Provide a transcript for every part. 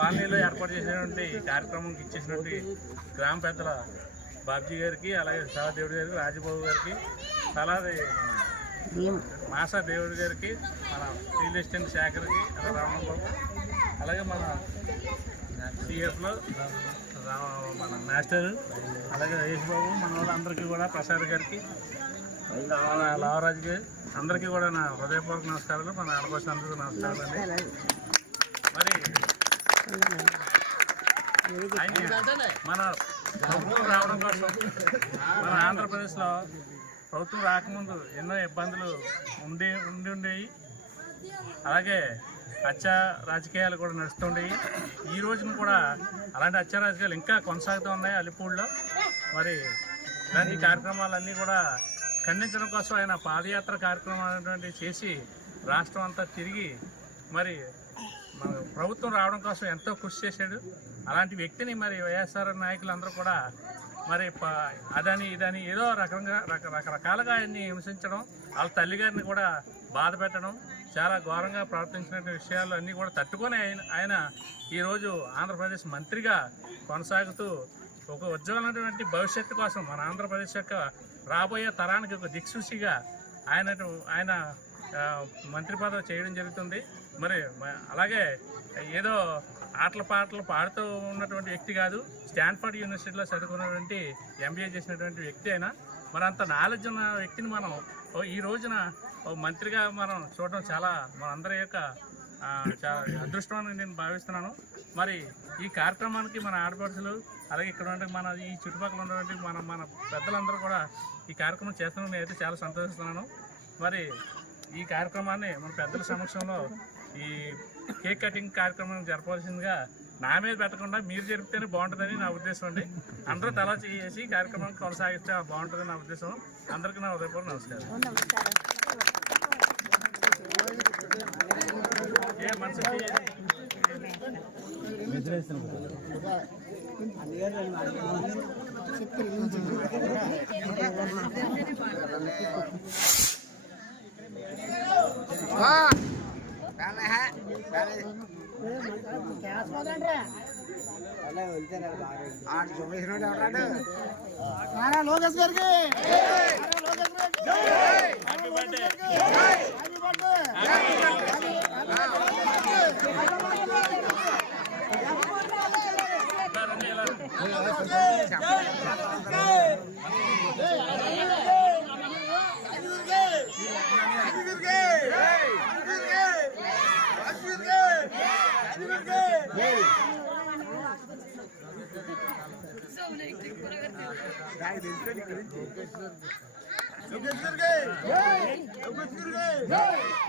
కాలనీలో ఏర్పాటు చేసినటువంటి కార్యక్రమంకి ఇచ్చేసినటువంటి గ్రామ పెద్దల బాబ్జీ గారికి అలాగే సహదేవుడి గారికి రాజబాబు గారికి అలాగే మాసా దేవుడి గారికి మన రియల్ ఎస్టేట్ శాఖరికి అలాగే రామబాబు అలాగే మన సిఎఫ్లో మన మాస్టర్ అలాగే రయేష్ బాబు మన వాళ్ళందరికీ కూడా ప్రసాద్ గారికి లావరాజు గారి అందరికీ కూడా నా హృదయపూర్వక నమస్కారాలు మన ఆడపడుచు అందరికీ నమస్కారాలు అండి మన ప్రభుత్వం రావడం కోసం మన ఆంధ్రప్రదేశ్లో ప్రభుత్వం రాకముందు ఎన్నో ఇబ్బందులు ఉండి ఉండి ఉండేవి అలాగే అచ్చా రాజకీయాలు కూడా నడుస్తుండేవి ఈ రోజున కూడా అలాంటి అచ్చా రాజకీయాలు ఇంకా కొనసాగుతూ ఉన్నాయి అలిపూడిలో మరి ఇలాంటి కార్యక్రమాలన్నీ కూడా ఖండించడం కోసం ఆయన పాదయాత్ర కార్యక్రమం అనేటువంటి చేసి రాష్ట్రం అంతా తిరిగి మరి ప్రభుత్వం రావడం కోసం ఎంతో కృషి చేశాడు. అలాంటి వ్యక్తిని మరి వైఎస్ఆర్ నాయకులు అందరూ కూడా మరి ప- అదని ఇదని ఏదో రకంగా రక రకరకాలుగా ఆయన్ని హింసించడం వాళ్ళ తల్లిగారిని కూడా బాధ పెట్టడం చాలా ఘోరంగా ప్రవర్తించినటువంటి విషయాలు అన్నీ కూడా తట్టుకొని ఆయన ఆయన ఈరోజు ఆంధ్రప్రదేశ్ మంత్రిగా కొనసాగుతూ ఒక ఉజ్వలమైనటువంటి భవిష్యత్తు కోసం మన ఆంధ్రప్రదేశ్ యొక్క రాబోయే తరానికి ఒక దిక్సూచిగా ఆయన ఆయన మంత్రి పదవి చేయడం జరుగుతుంది. మరి మ- అలాగే ఏదో ఆటల పాటలు పాడుతూ ఉన్నటువంటి వ్యక్తి కాదు స్టాన్ఫర్డ్ యూనివర్సిటీలో చదువుకున్నటువంటి ఎంబీఏ చేసినటువంటి వ్యక్తి అయినా మరి అంత నాలెడ్జ్ ఉన్న వ్యక్తిని మనం ఈ రోజున ఓ మంత్రిగా మనం చూడడం చాలా మనందరి యొక్క చాలా అదృష్టమని నేను భావిస్తున్నాను. మరి ఈ కార్యక్రమానికి మన ఆడపడుచులు అలాగే ఇక్కడ ఉండే మన ఈ చుట్టుపక్కల ఉన్నటువంటి మన మన పెద్దలందరూ కూడా ఈ కార్యక్రమం చేస్తున్నందుకు నేను అయితే చాలా సంతోషిస్తున్నాను. మరి ఈ కార్యక్రమాన్ని మన పెద్దల సమక్షంలో ఈ కేక్ కటింగ్ కార్యక్రమం జరపాల్సిందిగా నా మీద పెట్టకుండా మీరు జరిపితేనే బాగుంటుందని నా ఉద్దేశం అండి. అందరూ తలా చేసి కార్యక్రమాన్ని కార్యక్రమం కొనసాగిస్తే బాగుంటుందని నా ఉద్దేశం. అందరికీ నా ఉదయపూర్వ నమస్కారం. ఏ నారా లోకేష్ గారికి. Happy birthday happy birthday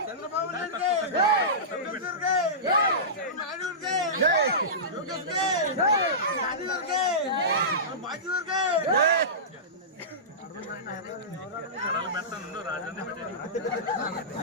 Chandrababu Naidu కర్రలు పెడతాను ఉండు, రాజాన్ని పెట్టండి.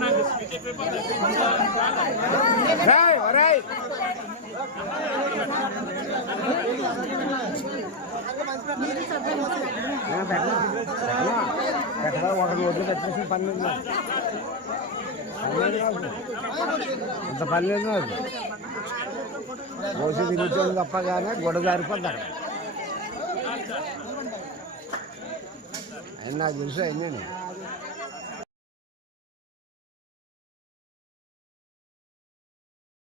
నాకు స్పీచ్ ఎక్కువైపోతుంది. ఒక రోజు పని లేదు నాకు. పని అంత పని లేదు అది పోసి తిరుగుతుంది తప్ప కానీ గొడవ జారిపోద్ది అక్కడ నాకు తెలుసు అన్నీ